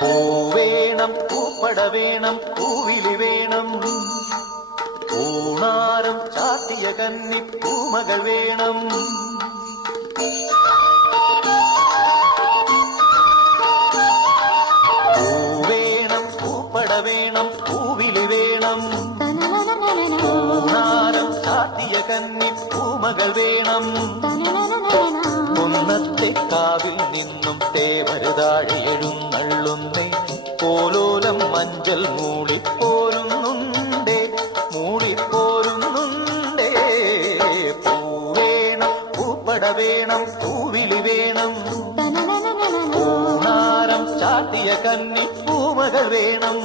പൂവേണം പൂപ്പട വേണം പൂവിലി വേണം പൂണാരം ചാത്തിയ കന്നി പൂമകൾ വേണം പൂവേണം പൂപ്പട വേണം പൂവിലി വേണം പൂണാരം ചാത്തിയ കന്നി പൂമകൾ വേണം കുന്നത്തെ കാവിൽ നിന്നും തേവരുതാഴെ എഴുന്നള്ളുന്നേ പോലോലം മഞ്ചൽ മൂളിപ്പോരുന്നുണ്ടേ പൂവേണം പൂപ്പട വേണം പൂവിലി വേണം പൂണാരം ചാട്ടിയ കന്നി പൂമകൾ വേണം